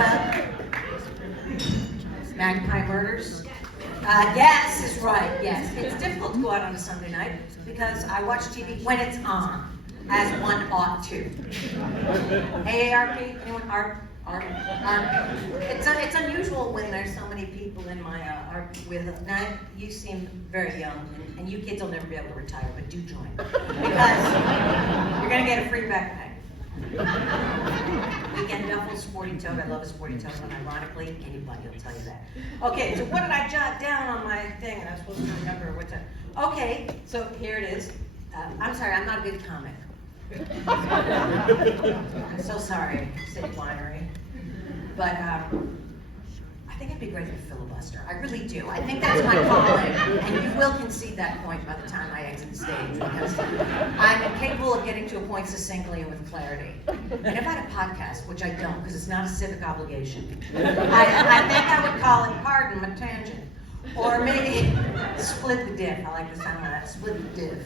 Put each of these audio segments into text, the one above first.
about Magpie Murders? Yes is right, yes. It's difficult to go out on a Sunday night because I watch TV when it's on, as one ought to. AARP, anyone? ARP? It's unusual when there's so many people in my ARP with us. Now, you seem very young, and you kids will never be able to retire, but do join. Because you're going to get a free backpack. Weekend duffel, sporty tote. I love a sporty tote, and ironically, anybody will tell you that. Okay, so what did I jot down on my thing? And I was supposed to remember what to. Okay, so here it is. I'm sorry, I'm not a good comic. I'm so sorry, City Winery. But I think it'd be great for a filibuster. I really do. I think that's my calling. And you will concede that point by the time I exit the stage, because I'm capable of getting to a point succinctly and with clarity. And if I had a podcast, which I don't, because it's not a civic obligation, I think I would call it Pardon My Tangent. Or maybe Split the Diff. I like the sound of that. Split the Diff.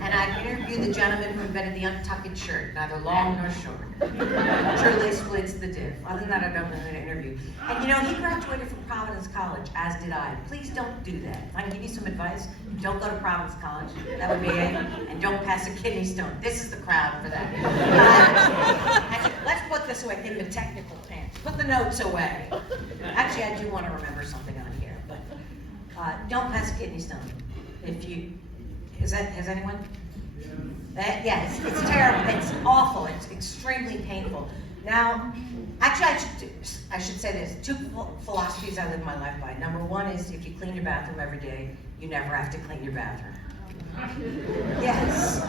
And I interviewed the gentleman who invented the untucked shirt, neither long nor short. Truly splits the diff. Other than that, I don't know who to interview. And you know, he graduated from Providence College, as did I. Please don't do that. If I can give you some advice, don't go to Providence College. That would be it. And don't pass a kidney stone. This is the crowd for that. Actually, let's put this away in the technical pants. Put the notes away. Actually, I do want to remember something on here, but don't pass a kidney stone. If you has anyone? Yeah, it's terrible. It's awful. It's extremely painful. Now, actually, I should say this. 2 philosophies I live my life by. Number 1 is if you clean your bathroom every day, you never have to clean your bathroom. Yes.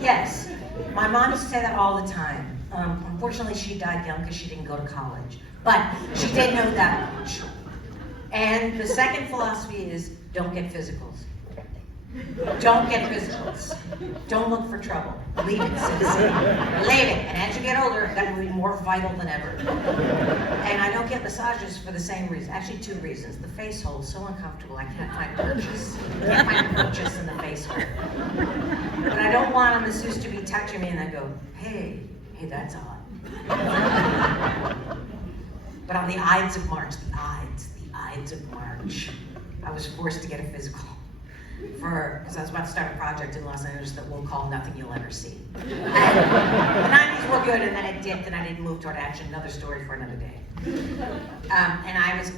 Yes. My mom used to say that all the time. Unfortunately, she died young because she didn't go to college. But she did know that much. And the second philosophy is don't get physicals. Don't get physicals. Don't look for trouble. Leave it, citizen. Leave it. And as you get older, that will be more vital than ever. And I don't get massages for the same reason. Actually, 2 reasons. The face hole is so uncomfortable, I can't find purchase. I can't find purchase in the face hole. But I don't want a masseuse to be touching me and I go, hey, that's odd. But on the Ides of March, the Ides of March, I was forced to get a physical. Because I was about to start a project in Los Angeles that we'll call Nothing You'll Ever See. And the 90s were good, and then it dipped, and I didn't move toward action. Another story for another day. And I was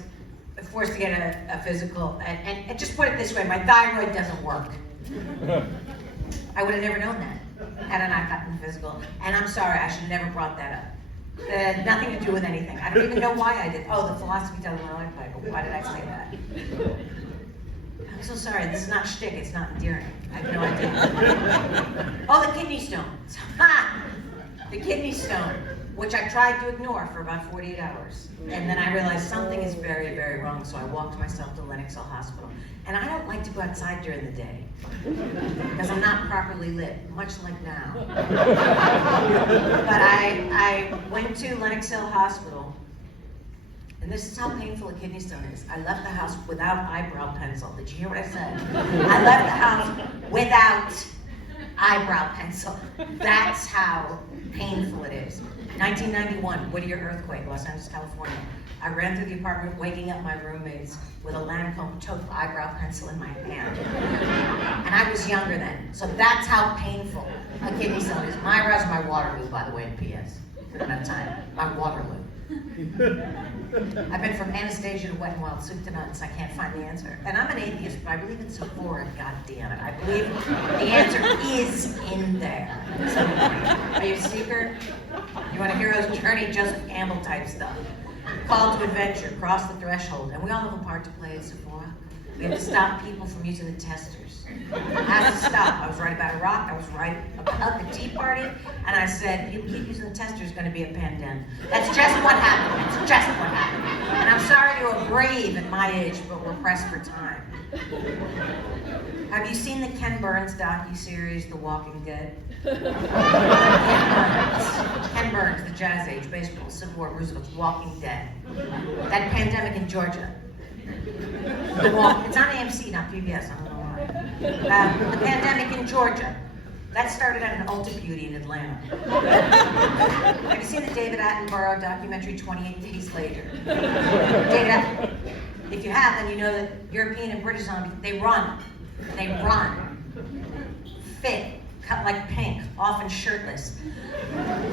forced to get a physical, and just put it this way, my thyroid doesn't work. I would have never known that had I not gotten the physical. And I'm sorry, I should have never brought that up. It had nothing to do with anything. I don't even know why I did. Oh, the philosophy telling my life play, but why did I say that? I'm so sorry, this is not shtick, it's not endearing. I have no idea. Oh, the kidney stone. Ha! The kidney stone, which I tried to ignore for about 48 hours. And then I realized something is very, very wrong, so I walked myself to Lenox Hill Hospital. And I don't like to go outside during the day, because I'm not properly lit, much like now. But I went to Lenox Hill Hospital, and this is how painful a kidney stone is. I left the house without eyebrow pencil. Did you hear what I said? I left the house without eyebrow pencil. That's how painful it is. 1991, Whittier earthquake, Los Angeles, California. I ran through the apartment, waking up my roommates with a Lancome taupe eyebrow pencil in my hand. And I was younger then, so that's how painful a kidney stone is. My eyebrows are my Waterloo, by the way, in PS. We don't have time. My Waterloo. I've been from Anastasia to Wet n Wild Soup to Nuts. I can't find the answer. And I'm an atheist, but I believe in Sephora, God damn it. I believe the answer is in there. So, are you a seeker? You want a hero's journey? Joseph Campbell type stuff. Call to adventure, cross the threshold. And we all have a part to play at Sephora. We have to stop people from using the testers. I had to stop. I was right about Iraq. I was right about the Tea Party. And I said, you keep using the tester, there's going to be a pandemic. That's just what happened. It's just what happened. And I'm sorry to abrade at my age, but we're pressed for time. Have you seen the Ken Burns docuseries, The Walking Dead? Ken Burns, the Jazz Age, baseball, Civil War, Roosevelt's Walking Dead. That pandemic in Georgia. It's on AMC, not PBS. I don't know why. The pandemic in Georgia. That started at an Ulta Beauty in Atlanta. Have you seen the David Attenborough documentary, 28 Days Later? If you have, then you know that European and British zombies, they run. They run. Fit, cut like pink, often shirtless.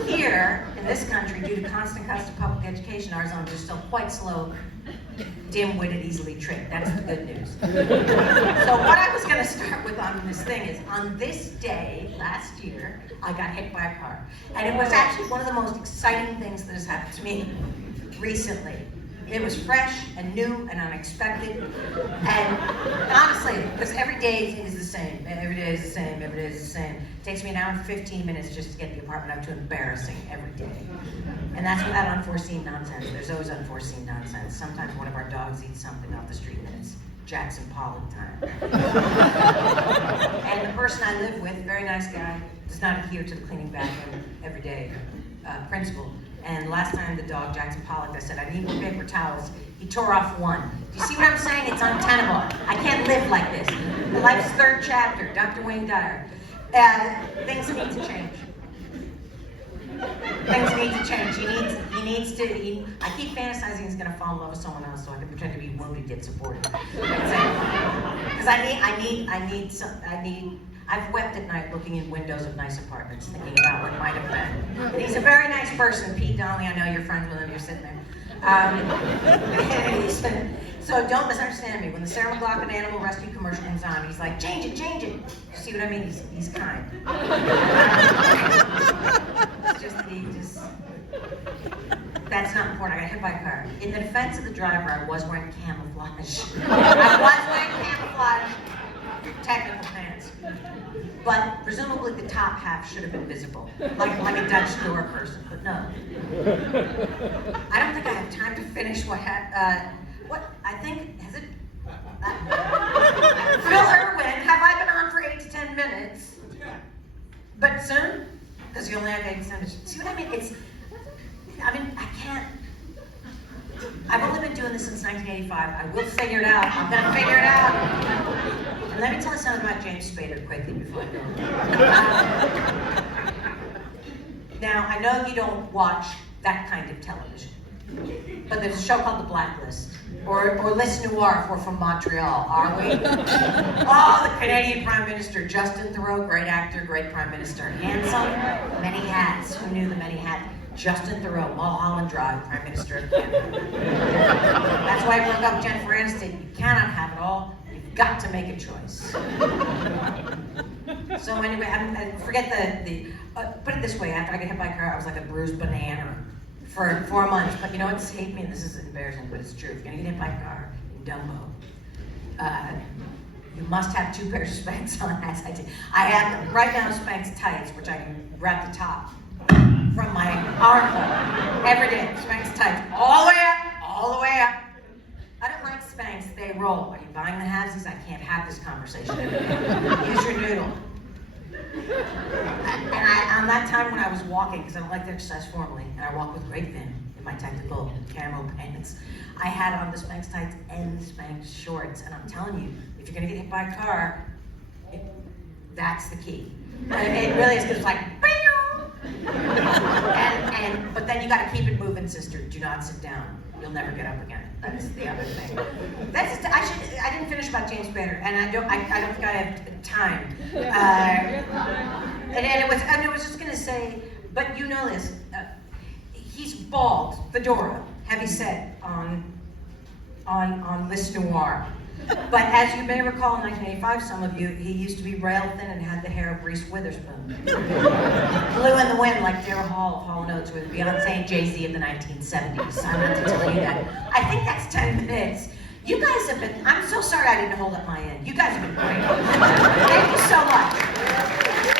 Here, in this country, due to constant cuts to public education, our zombies are still quite slow, dim-witted, easily tricked. That's the good news. So what I was going to start with on this thing is, on this day, last year, I got hit by a car. And it was actually one of the most exciting things that has happened to me recently. It was fresh and new and unexpected. And honestly, because every day is the same. Every day is the same. Every day is the same. It takes me an hour and 15 minutes just to get the apartment up to embarrassing every day. And that's without unforeseen nonsense. There's always unforeseen nonsense. Sometimes one of our dogs eats something off the street and it's Jackson Pollock time. And the person I live with, very nice guy, does not adhere to the cleaning bathroom every day principle. And last time the dog, Jackson Pollock, I said, I need more paper towels. He tore off one. Do you see what I'm saying? It's untenable. I can't live like this. Life's third chapter, Dr. Wayne Dyer. Things need to change. Things need to change. I keep fantasizing he's going to fall in love with someone else so I can pretend to be wounded, get supported. Because I've wept at night looking in windows of nice apartments, thinking about what might have been. And he's a very nice person, Pete Donnelly. I know you're friends with him, you're sitting there. So don't misunderstand me. When the Sarah McLachlan Animal Rescue commercial comes on, he's like, change it, change it. You see what I mean? He's kind. It's just that that's not important. I got hit by a car. In the defense of the driver, I was wearing camouflage. Technical pants. But presumably the top half should have been visible, like a Dutch door person, but no. I don't think I have time to finish what I think, has it? Phil Irwin, have I been on for 8 to 10 minutes? But soon? Because you only have 8 to 10 minutes. See what I mean? I can't. I've only been doing this since 1985. I will figure it out. I'm gonna figure it out. And let me tell you something about James Spader quickly before I go. Now, I know you don't watch that kind of television, but there's a show called The Blacklist, or Les Noir if we're from Montreal, are we? Oh, the Canadian Prime Minister, Justin Theroux, great actor, great Prime Minister. Handsome, many hats. Who knew the many hats? Justin Theroux, Mulholland Drive, Prime Minister of Canada. That's why I broke up with Jennifer Aniston. You cannot have it all. You've got to make a choice. So anyway, forget put it this way, after I got hit by a car, I was like a bruised banana for 4 months. But you know what, saved me, and this is embarrassing, but it's true. If you're gonna get hit by a car in Dumbo, you must have 2 pairs of Spanx on, as I did. I have, right now, Spanx tights, which I can wrap the top from my armhole every day. Spanx tights, all the way up, all the way up. I don't like Spanx, they roll. Are you buying the halvesies? I can't have this conversation every day. Use your noodle. And on that time when I was walking, because I don't like to exercise formally, and I walk with great vim in my technical camo pants, I had on the Spanx tights and the Spanx shorts, and I'm telling you, if you're gonna get hit by a car, that's the key. It really is, because it's like, but then you got to keep it moving, sister. Do not sit down. You'll never get up again. That's the other thing. I didn't finish about James Spader, and I don't think I have time. And I was just gonna say, but you know this. He's bald, fedora, heavy set on Les Noir. But as you may recall, in 1985, some of you, he used to be rail thin and had the hair of Reese Witherspoon. Blew in the wind like Daryl Hall of Hall & Oates with Beyonce and Jay-Z in the 1970s. I meant to tell you that. I think that's 10 minutes. You guys have been, I'm so sorry I didn't hold up my end. You guys have been great. Thank you so much.